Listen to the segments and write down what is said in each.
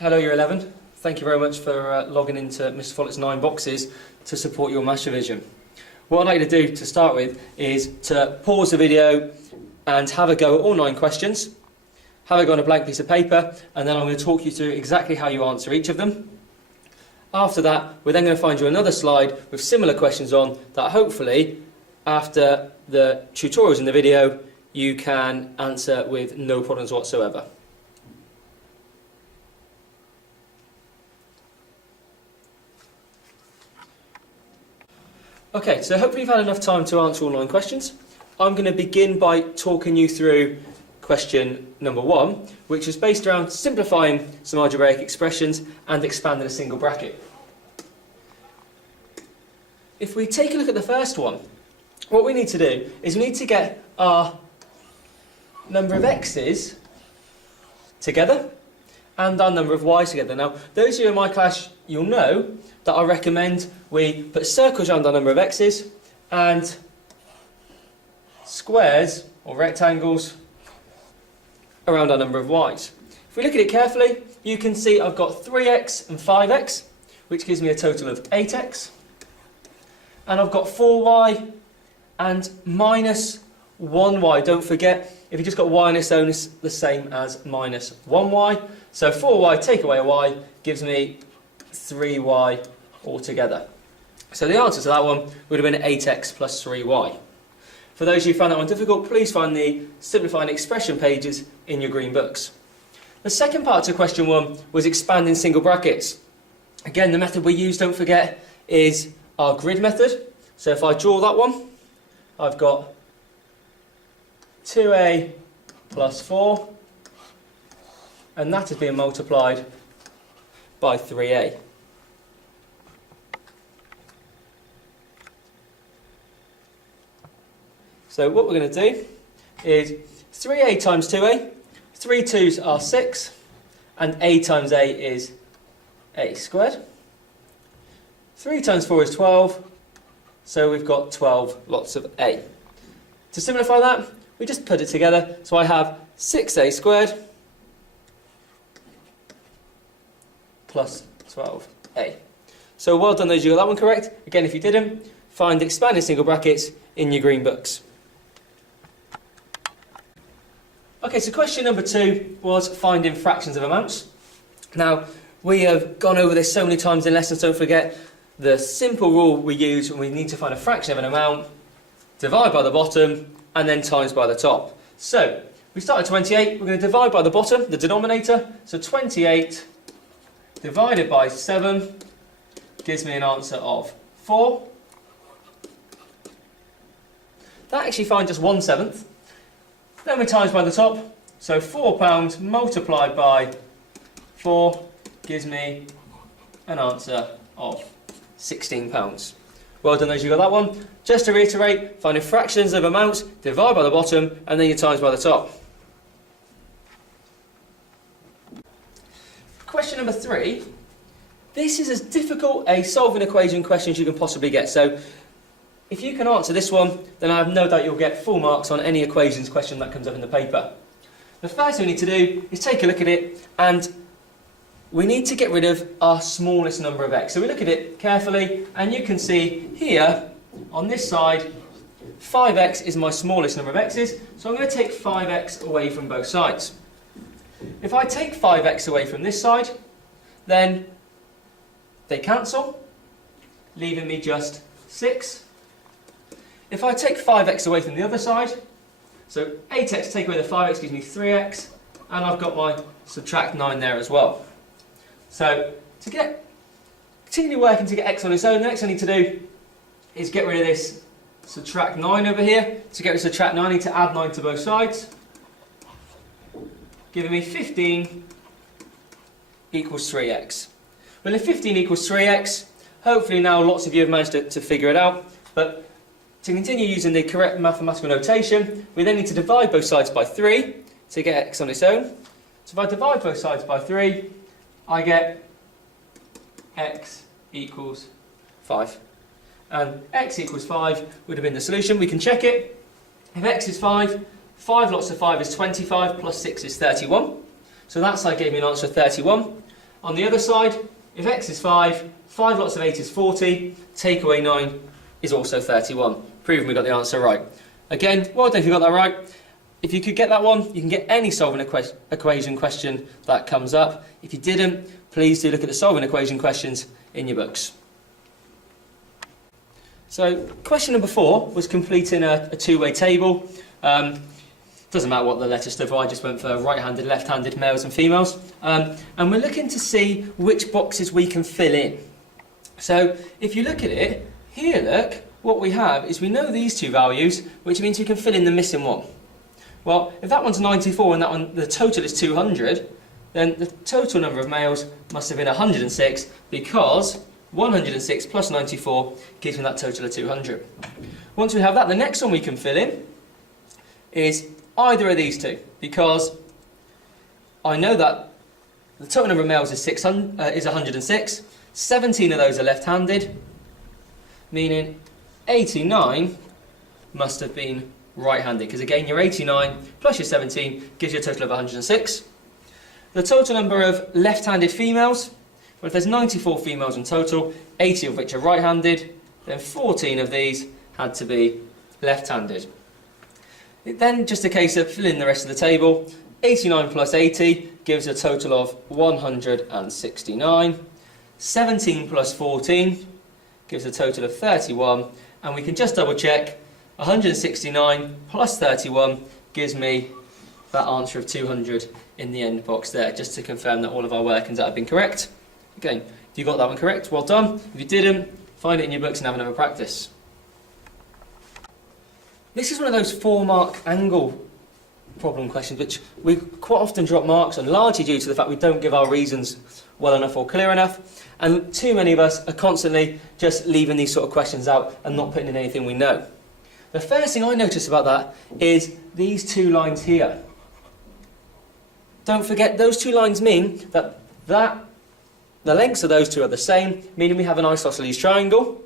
Hello Year 11, thank you very much for logging into Mr Follett's 9 boxes to support your maths revision. What I'd like to do to start with is to pause the video and have a go at all 9 questions, have a go on a blank piece of paper, and then I'm going to talk you through exactly how you answer each of them. After that, we're then going to find you another slide with similar questions on that hopefully, after the tutorials in the video, you can answer with no problems whatsoever. Okay, so hopefully you've had enough time to answer all 9 questions. I'm going to begin by talking you through question number 1, which is based around simplifying some algebraic expressions and expanding a single bracket. If we take a look at the first one, what we need to do is we need to get our number of x's together and our number of y's together. Now, those of you in my class, you'll know that I recommend we put circles around our number of x's and squares or rectangles around our number of y's. If we look at it carefully, you can see I've got 3x and 5x, which gives me a total of 8x. And I've got 4y and minus 1y. Don't forget, if you just got y on its own, it's the same as minus 1y. So 4y take away a y gives me 3y altogether. So the answer to that one would have been 8x plus 3y. For those of you who found that one difficult, please find the simplifying expression pages in your green books. The second part to question 1 was expanding single brackets. Again, the method we use, don't forget, is our grid method. So if I draw that one, I've got 2a plus 4, and that is being multiplied by 3a. So what we're going to do is 3a times 2a, 3 2's are 6, and a times a is a squared. 3 times 4 is 12, so we've got 12 lots of a. To simplify that, we just put it together, so I have 6a squared plus 12a. So well done those, you got that one correct. Again, if you didn't, find expanding single brackets in your green books. Okay, so question number 2 was finding fractions of amounts. Now, we have gone over this so many times in lessons, don't forget the simple rule we use when we need to find a fraction of an amount: divide by the bottom and then times by the top. So, we start at 28, we're going to divide by the bottom, the denominator, so 28 divided by 7 gives me an answer of 4. That actually finds just 1/7. Then we times by the top, so £4 multiplied by 4 gives me an answer of £16. Well done those, you got that one. Just to reiterate, finding fractions of amounts, divide by the bottom, and then you times by the top. Question number 3. This is as difficult a solving equation question as you can possibly get. So if you can answer this one, then I have no doubt you'll get full marks on any equations question that comes up in the paper. The first thing we need to do is take a look at it, and we need to get rid of our smallest number of x. So we look at it carefully, and you can see here on this side 5x is my smallest number of x's, so I'm going to take 5x away from both sides. If I take 5x away from this side, then they cancel, leaving me just 6. If I take 5x away from the other side, so 8x take away the 5x gives me 3x, and I've got my subtract 9 there as well. So to continue working to get x on its own, the next thing I need to do is get rid of this subtract 9 over here. To get rid of subtract 9, I need to add 9 to both sides, giving me 15 equals 3x. Well, if 15 equals 3x, hopefully now lots of you have managed to figure it out, but to continue using the correct mathematical notation, we then need to divide both sides by 3 to get x on its own. So if I divide both sides by 3, I get x equals 5. And x equals 5 would have been the solution. We can check it. If x is 5, 5 lots of 5 is 25, plus 6 is 31. So that side gave me an answer of 31. On the other side, if x is 5, 5 lots of 8 is 40, take away 9 is also 31. Proving we got the answer right. Again, well done if you got that right. If you could get that one, you can get any solving equation question that comes up. If you didn't, please do look at the solving equation questions in your books. So, question number 4 was completing a two-way table. Doesn't matter what the letter stood for, I just went for right-handed, left-handed, males and females. And we're looking to see which boxes we can fill in. So, if you look at it, here look, what we have is we know these two values, which means we can fill in the missing one. Well, if that one's 94 and that one, the total is 200, then the total number of males must have been 106, because 106 plus 94 gives me that total of 200. Once we have that, the next one we can fill in is either of these two, because I know that the total number of males is 106, 17 of those are left-handed, meaning 89 must have been right-handed, because again your 89 plus your 17 gives you a total of 106. The total number of left-handed females, well, if there's 94 females in total, 80 of which are right-handed, then 14 of these had to be left-handed. Then just a case of filling in the rest of the table. 89 plus 80 gives a total of 169. 17 plus 14 gives a total of 31. And we can just double check. 169 plus 31 gives me that answer of 200 in the end box there, just to confirm that all of our workings have been correct. Again, if you got that one correct, well done. If you didn't, find it in your books and have another practice. This is one of those 4-mark angle problem questions which we quite often drop marks on, largely due to the fact we don't give our reasons well enough or clear enough, and too many of us are constantly just leaving these sort of questions out and not putting in anything we know. The first thing I notice about that is these two lines here. Don't forget, those two lines mean that the lengths of those two are the same, meaning we have an isosceles triangle.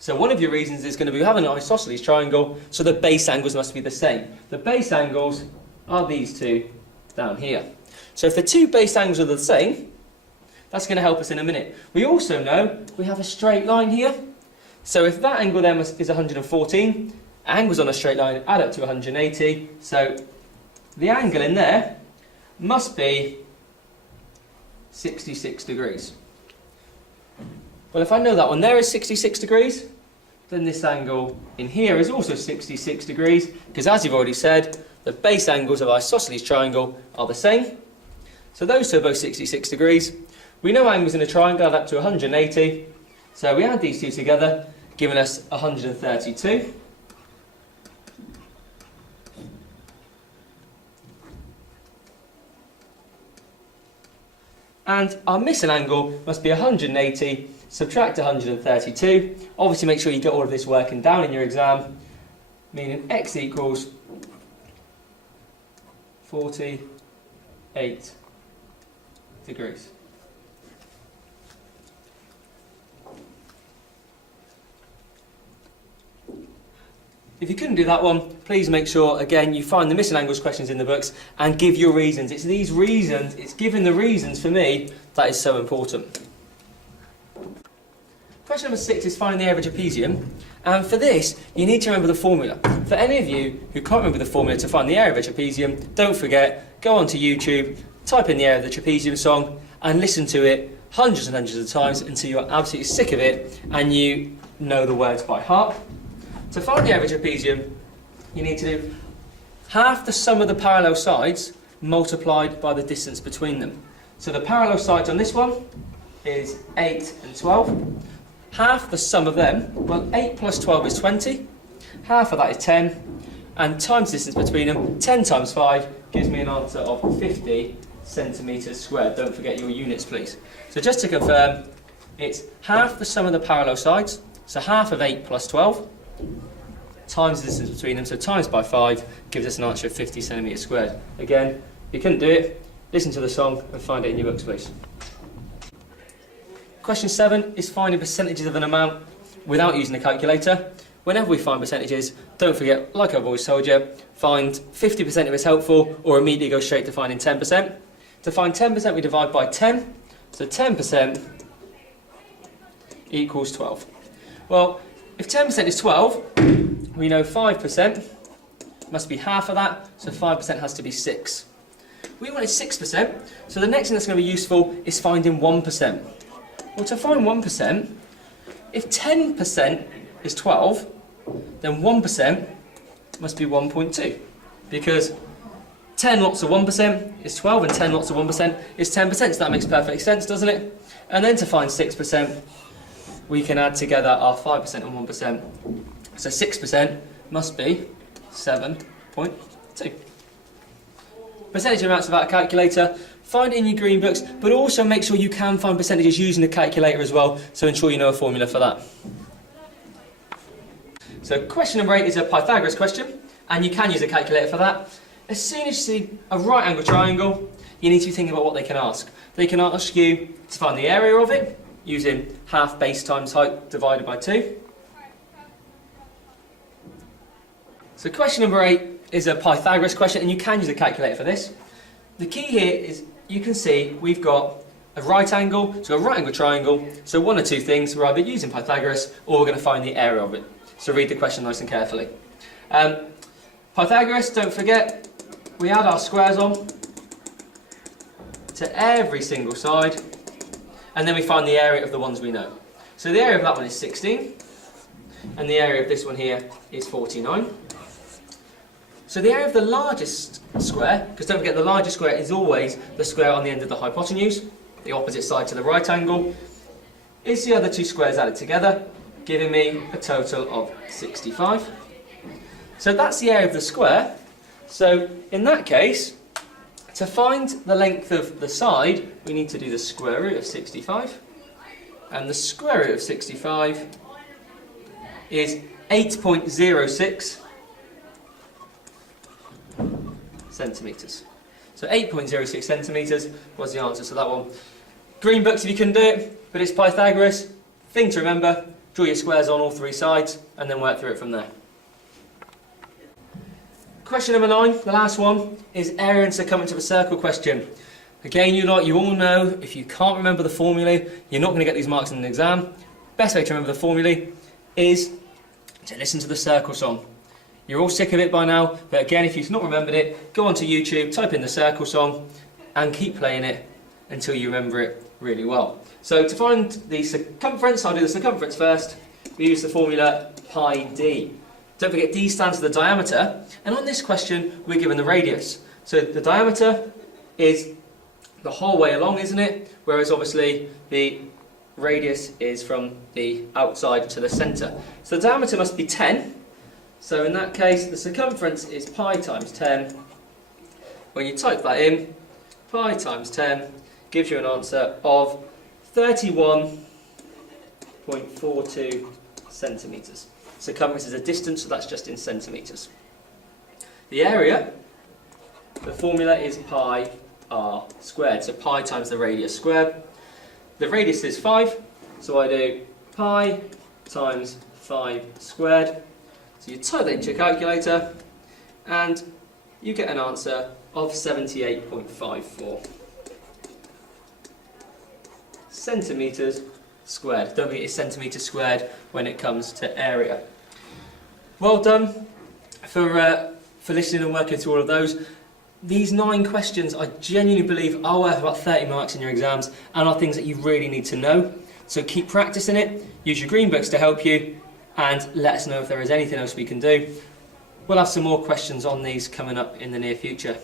So one of your reasons is going to be we have an isosceles triangle, so the base angles must be the same. The base angles are these two down here. So if the two base angles are the same, that's going to help us in a minute. We also know we have a straight line here. So if that angle then is 114, angles on a straight line add up to 180. So the angle in there must be 66 degrees. Well, if I know that one there is 66 degrees, then this angle in here is also 66 degrees, because as you've already said, the base angles of our isosceles triangle are the same. So those two are both 66 degrees. We know angles in a triangle add up to 180, so we add these two together, giving us 132. And our missing angle must be 180, subtract 132. Obviously make sure you get all of this working down in your exam, meaning x equals 48 degrees. If you couldn't do that one, please make sure, again, you find the missing angles questions in the books and give your reasons. It's these reasons, it's giving the reasons for me that is so important. Question number 6 is finding the area of a trapezium. And for this, you need to remember the formula. For any of you who can't remember the formula to find the area of a trapezium, don't forget, go onto YouTube, type in the area of the trapezium song, and listen to it hundreds and hundreds of times until you're absolutely sick of it and you know the words by heart. To find the area of a trapezium, you need to do half the sum of the parallel sides multiplied by the distance between them. So the parallel sides on this one is 8 and 12. Half the sum of them, well, 8 plus 12 is 20. Half of that is 10. And times the distance between them, 10 times 5 gives me an answer of 50 centimetres squared. Don't forget your units, please. So just to confirm, it's half the sum of the parallel sides, so half of 8 plus 12, times the distance between them, so times by 5 gives us an answer of 50 centimetres squared. Again, if you couldn't do it, listen to the song and find it in your books, please. Question 7 is finding percentages of an amount without using a calculator. Whenever we find percentages, don't forget, like I've always told you, find 50% if it's helpful, or immediately go straight to finding 10%. To find 10%, we divide by 10. So 10% equals 12. Well, if 10% is 12, we know 5% must be half of that, so 5% has to be 6. We wanted 6%, so the next thing that's going to be useful is finding 1%. Well, to find 1%, if 10% is 12, then 1% must be 1.2, because 10 lots of 1% is 12, and 10 lots of 1% is 10%, so that makes perfect sense, doesn't it? And then to find 6%, we can add together our 5% and 1%. So 6% must be 7.2. Percentage amounts without a calculator, find it in your green books, but also make sure you can find percentages using the calculator as well, so ensure you know a formula for that. So question number 8 is a Pythagoras question, and you can use a calculator for that. As soon as you see a right angle triangle, you need to be thinking about what they can ask. They can ask you to find the area of it, using half base times height divided by 2. So question number 8 is a Pythagoras question, and you can use a calculator for this. The key here is you can see we've got a right angle, so a right angle triangle, so one or two things, we're either using Pythagoras or we're going to find the area of it. So read the question nice and carefully. Pythagoras, don't forget, we add our squares on to every single side, and then we find the area of the ones we know. So the area of that one is 16, and the area of this one here is 49. So the area of the largest square, because don't forget the largest square is always the square on the end of the hypotenuse, the opposite side to the right angle, is the other two squares added together, giving me a total of 65. So that's the area of the square. So in that case, to find the length of the side, we need to do the square root of 65. And the square root of 65 is 8.06 centimetres. So 8.06 centimetres was the answer to that one. Green books if you can do it, but it's Pythagoras. Thing to remember, draw your squares on all three sides and then work through it from there. Question number 9, the last one, is area and circumference of a circle question. Again, you all know, if you can't remember the formulae, you're not going to get these marks in an exam. Best way to remember the formulae is to listen to the circle song. You're all sick of it by now, but again, if you've not remembered it, go onto YouTube, type in the circle song, and keep playing it until you remember it really well. So to find the circumference, I'll do the circumference first. We use the formula pi d. Don't forget d stands for the diameter, and on this question, we're given the radius. So the diameter is the whole way along, isn't it? Whereas obviously the radius is from the outside to the centre. So the diameter must be 10. So in that case, the circumference is pi times 10. When you type that in, pi times 10 gives you an answer of 31.42 centimetres. Circumference is a distance, so that's just in centimetres. The area, the formula is pi r squared, so pi times the radius squared. The radius is 5, so I do pi times 5 squared. So you type that into your calculator, and you get an answer of 78.54 centimetres squared. Don't forget it's centimetres squared when it comes to area. Well done for listening and working through all of those. These 9 questions I genuinely believe are worth about 30 marks in your exams and are things that you really need to know. So keep practicing it, use your green books to help you, and let us know if there is anything else we can do. We'll have some more questions on these coming up in the near future.